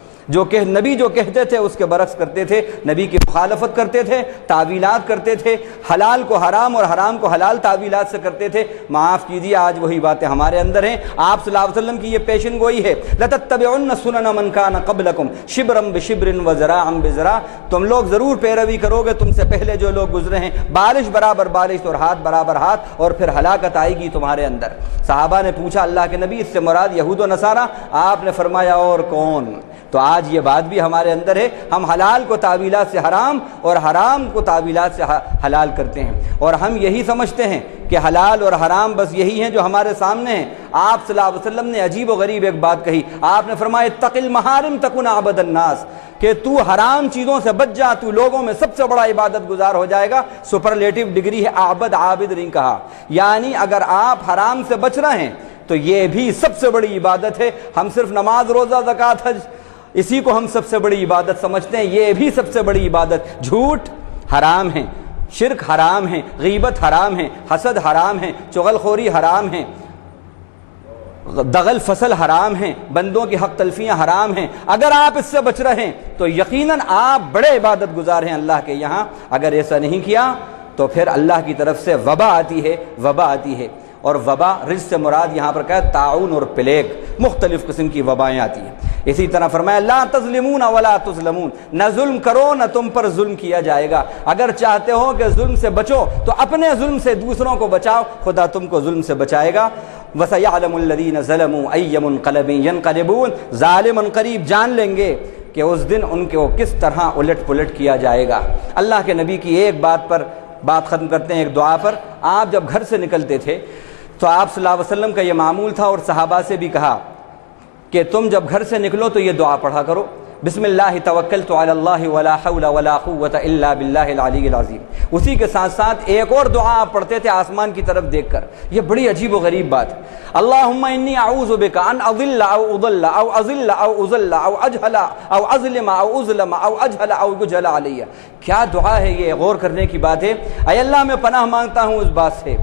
نبی جو کہتے تھے اس کے برعکس کرتے تھے، نبی کی مخالفت کرتے تھے، تعویلات کرتے تھے، حلال کو حرام اور حرام کو حلال تعویلات سے کرتے تھے. معاف کیجیے، آج وہی باتیں ہمارے اندر ہیں. آپ صلی اللہ علیہ وسلم کی یہ پیشن گوئی ہے، لَتَتَّبِعُنَّ سُنَنَ مَنْ كَانَ قَبْلَكُمْ شِبْرًا بِشِبْرٍ وَذِرَاعًا بِذِرَاعٍ. تم لوگ ضرور پیروی کرو گے تم سے پہلے جو لوگ گزرے ہیں، بالش برابر بالش اور ہاتھ برابر ہاتھ، اور پھر ہلاکت آئے گی تمہارے اندر. صحابہ نے پوچھا اللہ کے نبی اس سے مراد یہود و نصارہ؟ آپ نے فرمایا اور کون؟ تو آج یہ بات بھی ہمارے اندر ہے، ہم حلال کو تعویلات سے حرام اور حرام کو تعویلات سے حلال کرتے ہیں، اور ہم یہی سمجھتے ہیں کہ حلال اور حرام بس یہی ہیں جو ہمارے سامنے ہیں. آپ صلی اللہ علیہ وسلم نے عجیب و غریب ایک بات کہی. آپ نے فرمایا اتق المحارم تکن عبد الناس، کہ تو حرام چیزوں سے بچ جا، تو لوگوں میں سب سے بڑا عبادت گزار ہو جائے گا. سپرلیٹو ڈگری ہے، عابد عابد نہیں کہا. یعنی اگر آپ حرام سے بچ رہے ہیں تو یہ بھی سب سے بڑی عبادت ہے. ہم صرف نماز، روزہ، زکوٰۃ، حج اسی کو ہم سب سے بڑی عبادت سمجھتے ہیں، یہ بھی سب سے بڑی عبادت۔ جھوٹ حرام ہے، شرک حرام ہے، غیبت حرام ہے، حسد حرام ہے، چغل خوری حرام ہے، دغل فصل حرام ہیں، بندوں کی حق تلفیاں حرام ہیں۔ اگر آپ اس سے بچ رہے ہیں تو یقیناً آپ بڑے عبادت گزار ہیں اللہ کے یہاں۔ اگر ایسا نہیں کیا تو پھر اللہ کی طرف سے وبا آتی ہے، وبا آتی ہے۔ اور وبا رجز سے مراد یہاں پر کہا ہے طاعون اور پلیگ، مختلف قسم کی وبائیں آتی ہیں۔ اسی طرح فرمایا لا تظلمون ولا تظلمون، نہ ظلم کرو نہ تم پر ظلم کیا جائے گا۔ اگر چاہتے ہو کہ ظلم سے بچو تو اپنے ظلم سے دوسروں کو بچاؤ، خدا تم کو ظلم سے بچائے گا۔ وَسَيَعْلَمُ الَّذِينَ ظَلَمُوا أَيَّ مُنقَلَبٍ يَنقَلِبُونَ، ظالم قریب جان لیں گے کہ اس دن ان کو کس طرح الٹ پلٹ کیا جائے گا۔ اللہ کے نبی کی ایک بات پر بات ختم کرتے ہیں، ایک دعا پر۔ آپ جب گھر سے نکلتے تھے تو آپ صلی اللہ علیہ وسلم کا یہ معمول تھا، اور صحابہ سے بھی کہا کہ تم جب گھر سے نکلو تو یہ دعا پڑھا کرو، بسم اللہ توکلت علی اللہ ولا حول ولا قوت الا باللہ العلی العظیم۔ اسی کے ساتھ ساتھ ایک اور دعا آپ پڑھتے تھے آسمان کی طرف دیکھ کر، یہ بڑی عجیب و غریب بات ہے۔ اللہم انی اعوذ بک ان اضل او اضل او اضل او اضل او اجہل او اظلم او اظلم او اجہل او یجہل علی۔ کیا دعا ہے یہ، غور کرنے کی بات ہے۔ اے اللہ میں پناہ مانگتا ہوں اس بات سے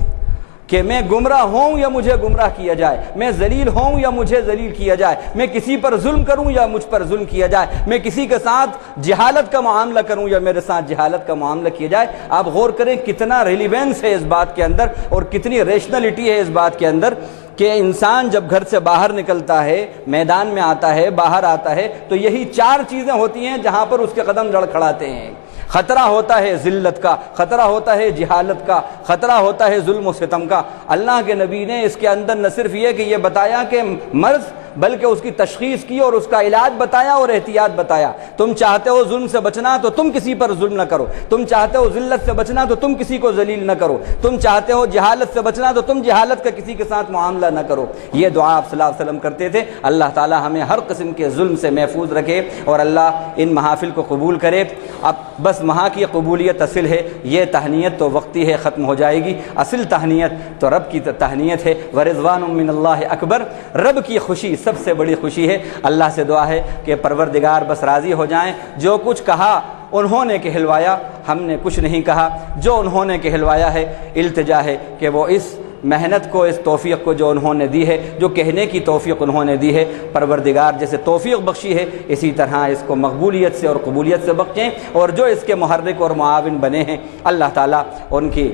کہ میں گمراہ ہوں یا مجھے گمراہ کیا جائے، میں ذلیل ہوں یا مجھے ذلیل کیا جائے، میں کسی پر ظلم کروں یا مجھ پر ظلم کیا جائے، میں کسی کے ساتھ جہالت کا معاملہ کروں یا میرے ساتھ جہالت کا معاملہ کیا جائے۔ آپ غور کریں کتنا ریلیونس ہے اس بات کے اندر اور کتنی ریشنلٹی ہے اس بات کے اندر کہ انسان جب گھر سے باہر نکلتا ہے، میدان میں آتا ہے، باہر آتا ہے، تو یہی چار چیزیں ہوتی ہیں جہاں پر اس کے قدم لڑکھڑاتے ہیں۔ خطرہ ہوتا ہے ذلت کا، خطرہ ہوتا ہے جہالت کا، خطرہ ہوتا ہے ظلم و ستم کا۔ اللہ کے نبی نے اس کے اندر نہ صرف یہ کہ یہ بتایا کہ مرض، بلکہ اس کی تشخیص کی اور اس کا علاج بتایا اور احتیاط بتایا۔ تم چاہتے ہو ظلم سے بچنا تو تم کسی پر ظلم نہ کرو، تم چاہتے ہو ذلت سے بچنا تو تم کسی کو ذلیل نہ کرو، تم چاہتے ہو جہالت سے بچنا تو تم جہالت کا کسی کے ساتھ معاملہ نہ کرو۔ یہ دعا آپ صلی اللہ علیہ وسلم کرتے تھے۔ اللہ تعالی ہمیں ہر قسم کے ظلم سے محفوظ رکھے اور اللہ ان محافل کو قبول کرے۔ اب بس وہاں کی قبولیت اصل ہے، یہ تہنیت تو وقتی ہے، ختم ہو جائے گی۔ اصل تہنیت تو رب کی تہنیت ہے، ورضوان من اللہ اکبر، رب کی خوشی سب سے بڑی خوشی ہے۔ اللہ سے دعا ہے کہ پروردگار بس راضی ہو جائیں۔ جو کچھ کہا انہوں نے کہلوایا، ہم نے کچھ نہیں کہا، جو انہوں نے کہلوایا ہے التجا ہے کہ وہ اس محنت کو، اس توفیق کو جو انہوں نے دی ہے، جو کہنے کی توفیق انہوں نے دی ہے، پروردگار جیسے توفیق بخشی ہے اسی طرح اس کو مقبولیت سے اور قبولیت سے بخشیں، اور جو اس کے محرک اور معاون بنے ہیں اللہ تعالیٰ ان کی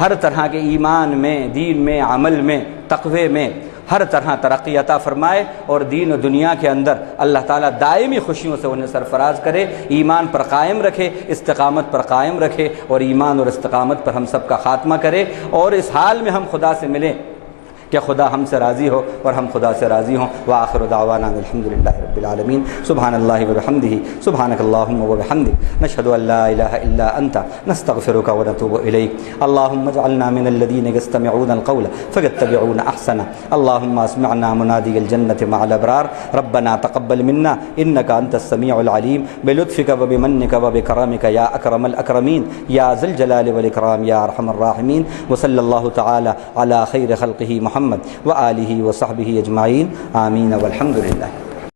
ہر طرح کے ایمان میں، دین میں، عمل میں، تقوی میں ہر طرح ترقی عطا فرمائے، اور دین و دنیا کے اندر اللہ تعالیٰ دائمی خوشیوں سے انہیں سرفراز کرے، ایمان پر قائم رکھے، استقامت پر قائم رکھے، اور ایمان اور استقامت پر ہم سب کا خاتمہ کرے، اور اس حال میں ہم خدا سے ملیں کہ خدا ہم سے راضی ہو اور ہم خدا سے راضی ہوں۔ وآخر دعوانا الحمدللہ رب العالمین، سبحان اللہ وبحمدہ، سبحانک اللہم وبحمدک، نشہد ان لا الہ الا انت، نستغفرک ونتوب الیک۔ اللہم اجعلنا من الذین یستمعون القول فیتبعون احسنہ، اللہم اسمعنا منادی الجنۃ مع الابرار، ربنا تقبل منا انک انت السمیع العلیم، بلطفک وبمنک وبکرمک یا اکرم الاکرمین، یا ذی الجلال والاکرام یا ارحم الراحمین، وصلی اللہ تعالی علی خیر خلقہ محمد وآلہ وصحبہ اجمعین، آمین والحمد للہ۔